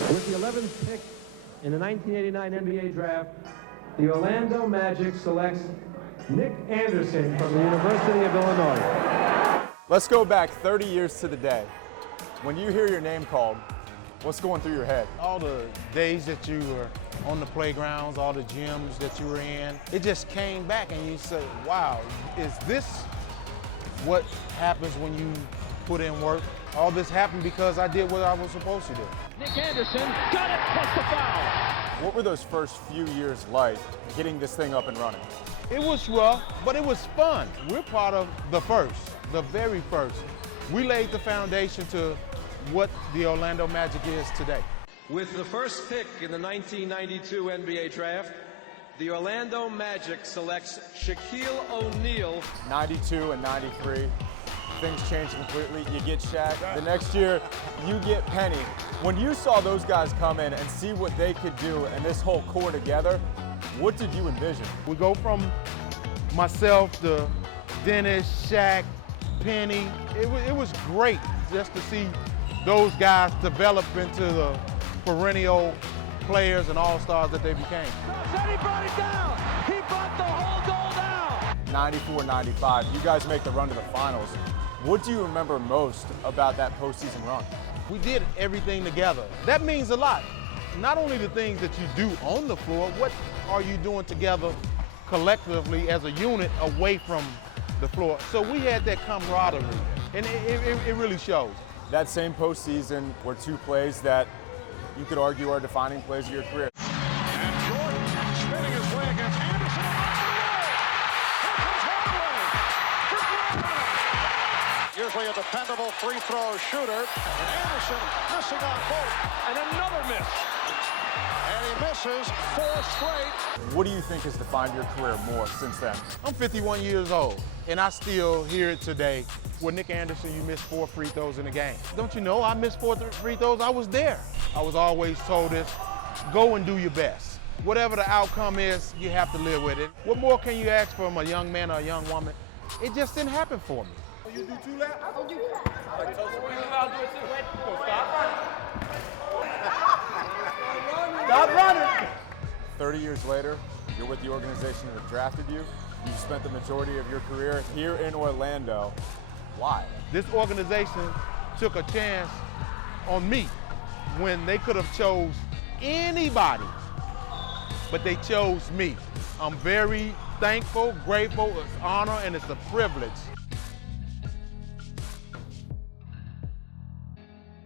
With the 11th pick in the 1989 NBA draft, the Orlando Magic selects Nick Anderson from the University of Illinois. Let's go back 30 years to the day. When you hear your name called, what's going through your head? All the days that you were on the playgrounds, all the gyms that you were in, it just came back and you say, wow, is this what happens when you put in work? All this happened because I did what I was supposed to do. Nick Anderson got it, plus the foul. What were those first few years like, getting this thing up and running? It was rough, but it was fun. We're part of the first, the very first. We laid the foundation to what the Orlando Magic is today. With the first pick in the 1992 NBA draft, the Orlando Magic selects Shaquille O'Neal. 92 and 93, things changed completely. You get Shaq. The next year, you get Penny. When you saw those guys come in and see what they could do and this whole core together, what did you envision? We go from myself to Dennis, Shaq, Penny. It was great just to see those guys develop into the perennial players and all-stars that they became. He brought it down. He brought the whole goal down. 94, 95, you guys make the run to the finals. What do you remember most about that postseason run? We did everything together. That means a lot. Not only the things that you do on the floor, what are you doing together collectively as a unit away from the floor? So we had that camaraderie, and it really shows. That same postseason were two plays that you could argue are defining plays of your career. And Jordan spinning his way against Anderson. Usually a dependable free throw shooter. And Anderson missing on both. And another miss. And he misses 4 straight. What do you think has defined your career more since then? I'm 51 years old, and I still hear it today. With Nick Anderson, you missed 4 free throws in a game. Don't you know I missed 4 free throws? I was there. I was always told this, go and do your best. Whatever the outcome is, you have to live with it. What more can you ask from a young man or a young woman? It just didn't happen for me. You do 2 laps? I'll do 2 laps. I told you I'll do it too. Stop running! 30 years later, you're with the organization that drafted you. You've spent the majority of your career here in Orlando. Why? This organization took a chance on me when they could have chose anybody, but they chose me. I'm very thankful, grateful, it's an honor, and it's a privilege